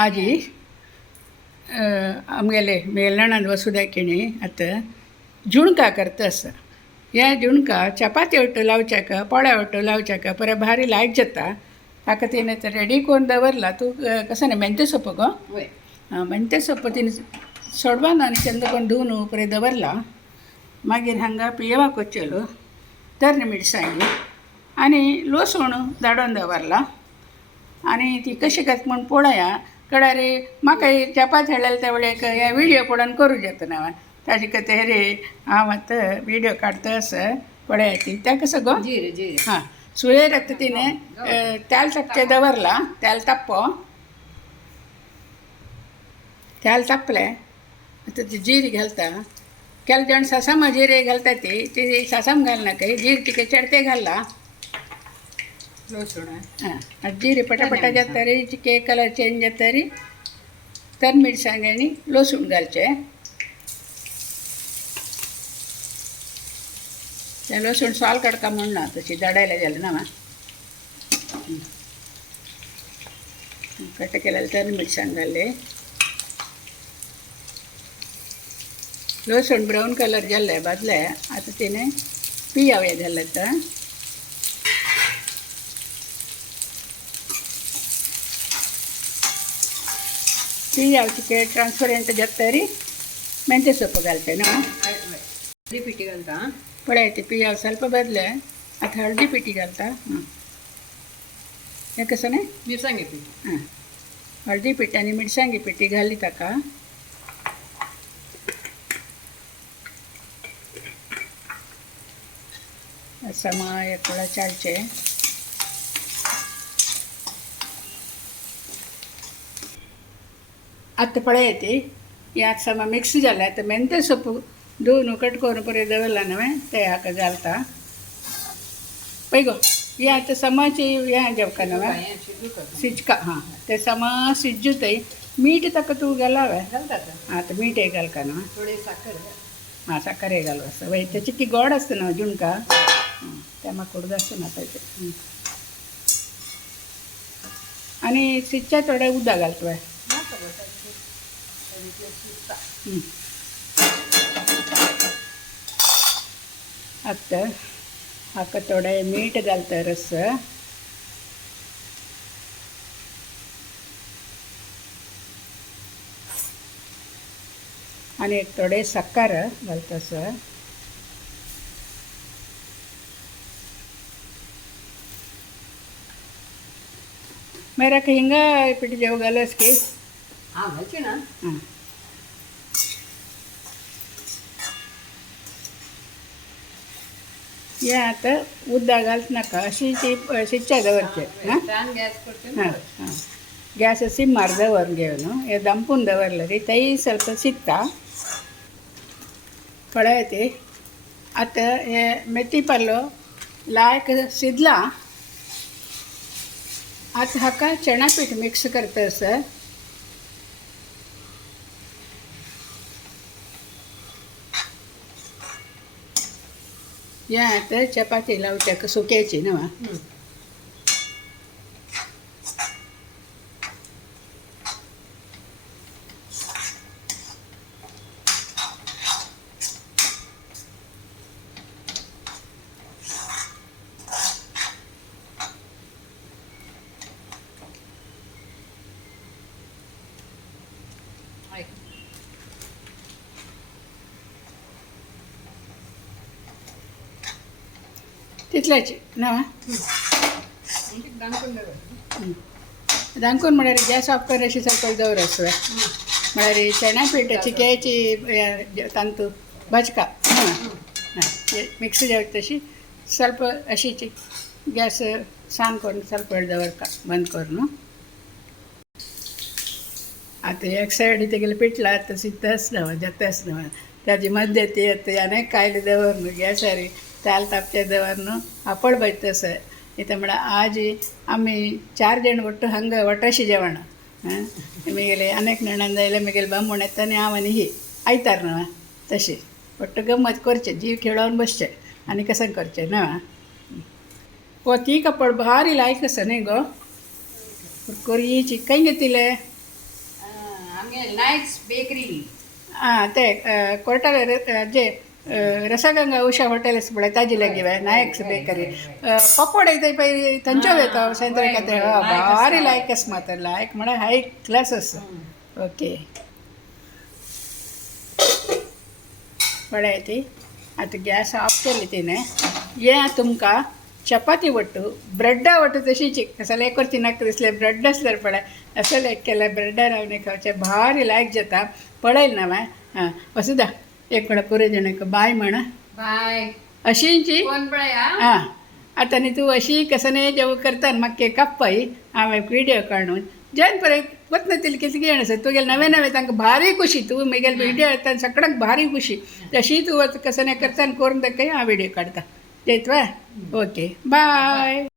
आजी आमगेले मेलणान वसुदाकिणी आतां जुणका करतास. ह्या जुणका चपाती ಒಟ್ಟು लावच्याक पोळ्या ಒಟ್ಟು लावच्याक बरें भारी लायक जाता. ताका तिणें ते रेडी करून दवरला. तूं कसं न्ही ಮೆಂತ್ಯ ಸೊಪ್ಪು गो ಮೆಂತ್ಯ ಸೊಪ್ಪು तिणें सोडवान आनी चंद करून धुवन बरें दवरला. मागीर हांगा पियेवाक वच्चेलो तर्ण मिरसांगी आनी लसूण धाडोवन दवरला. आनी ती कशी करता म्हूण पळोवया. कळ्ळें रे म्हाका चपाती हाडलेले त्या वेळेक हे विडियो पळोवन करूं जाता ना ताजे खातीर रे हांव आतां विडियो काडटा आसा. पळया ती त्या कसं गो हां सुयेर आतां तिणें तेल तापचें दवरला. तेल ताप्पो तेल तापलें आतां ती जीर घालता. केले जाण सासामा जिरे घालता ती सासाम घालनाका जीर तिके चडते घालला. लसूण हां जीरे पटापटा जाता रे चिके कलर चेंज जाता रे तर मिरसांग आनी लसूण घालचे. तें लसूण सोल काडका म्हणना तशी धाडायला जालें ना कट केलेले तर मिरसांग घाले. लसूण ब्राऊन कलर जाल्ले भाजले. आतां तिणें पियाव हे घालले तर पियाव चिके ट्रान्सपरंट जाता री ಮೆಂತ್ಯ ಸೊಪ್ಪು घालते ना हळदी पिठी घालता. पळय पियाव ಸ್ವಲ್ಪ बदले आता हळदी पिठी घालता. हें कसं न्ही मिरसांगे पीठ हां हळदी पिठी आनी मिरसांगी पिठी घाली ताका. समा एक वेळा चाळचे. आतां पळय ती हे आतां समा मिक्स जालें. आतां ಮೆಂತ್ಯ ಸೊಪ್ಪು धुवन कट करून बरें दवरला न्हय तें हाका घालता. पळय गो हे आतां समाची हें जेवका न्हय सिजका हां ते समा सिज्जुताय. मीठ ताका तूं घालावे घालतात. आतां मीठ हे घालका न्हय थोडे साखर हां साखर हे घालू आसता. वय तेची ती गोड आसता न्हय जुणका तें म्हाका कडू आसता तें. आनी सिजच्या थोडें उदक घालता वय आतां हाका थोडें मीठ घालता रस. आनी एक थोडें साखर घालता सर. मेरा हिंगा पिठी जेव घालस की हां घालची ना. हां हे आतां उदक घालनाका अशी ती शिजच्या दवरचे. हां गॅस करते हां हां गॅस सिम्मार दवर घेवन हे दंपून दवरले री तेय ಸ್ವಲ್ಪ ಸಿಗ್ತಾ. पळय ती आतां हे मेथी पालो लायक शिजला. आतां हाका चणा पीठ मिक्स करता सर. हे आतां चपाती लावच्याक सुक्याची न्हय तितल्याची न्हय दांकून म्हळ्यार गॅस ऑफ कर अशी सकयल दवरस म्हळ्यार चणा पीठ चिक्याची तांतू भजका मिक्स जावची तशी ಸ್ವಲ್ಪ अशी गॅस सान करून ಸ್ವಲ್ಪ वेळ दवरका बंद करून. आतां एक सायड तेगेलें पिठला आतां सिद्धस न्हय जातास न्हय ताजे मध्य ती आतां आनी कायले दवर न्हय गॅसार तेल तापचें दवर न्हय आपळ बयतस. इथं म्हणा आज आमी 4 जण ಒಟ್ಟು हंगा ಒಟ್ಟಾशी जेवण मिगेले अनेक नणंद आयले मिगेले बामण येता आनी हांव आनी ही आयतार न्हय तशी ಒಟ್ಟು गम्मत करचें जीव खेळोवन बसचें आनी कसन करचें न्हय. वो ती कपड भारी लायक आसा न्ही गो. कोरयेची कहीं घेतिले आमगे नायक्स बेकरी हां ते कोर्टार जे रसगंगा उषा हॉटेल आसा पळय ताजी लागिवे नायक्स बेकरी पकोडे ते पळय थंयच्यो येता सेंद्र खातीर भारी लायक आसा मात लायक म्हळ्यार हाय क्लास आसा ओके पळय ती आतां गॅस ऑफ केली तिणें हें तुमकां चपाती वट्टू ब्रेडा वट्टू तशीची असले करची नाका दिसले ब्रेड आसल्यार पळय असं लायक केल्यार ब्रेडा रावने खावचें भारी लायक जाता पळयल ना हांवें हां वसुदा एक म्हणा पुरो जाणांक बाय म्हणा बाय अशींची कोण पळय हां आतां न्ही तूं अशी कसने जेव करता म्हाका केक कापय हांवें विडियो काडून जेन पळय वतना तिल कितें घेण आसा तुगेले नवे नवे तांकां भारी खुशी तूं म्हगेले विडियो येता सगळ्यांक भारी खुशी तशी तूं कसने करता आनी करून दाखय हांव विडियो काडटा देत वा ओके बाय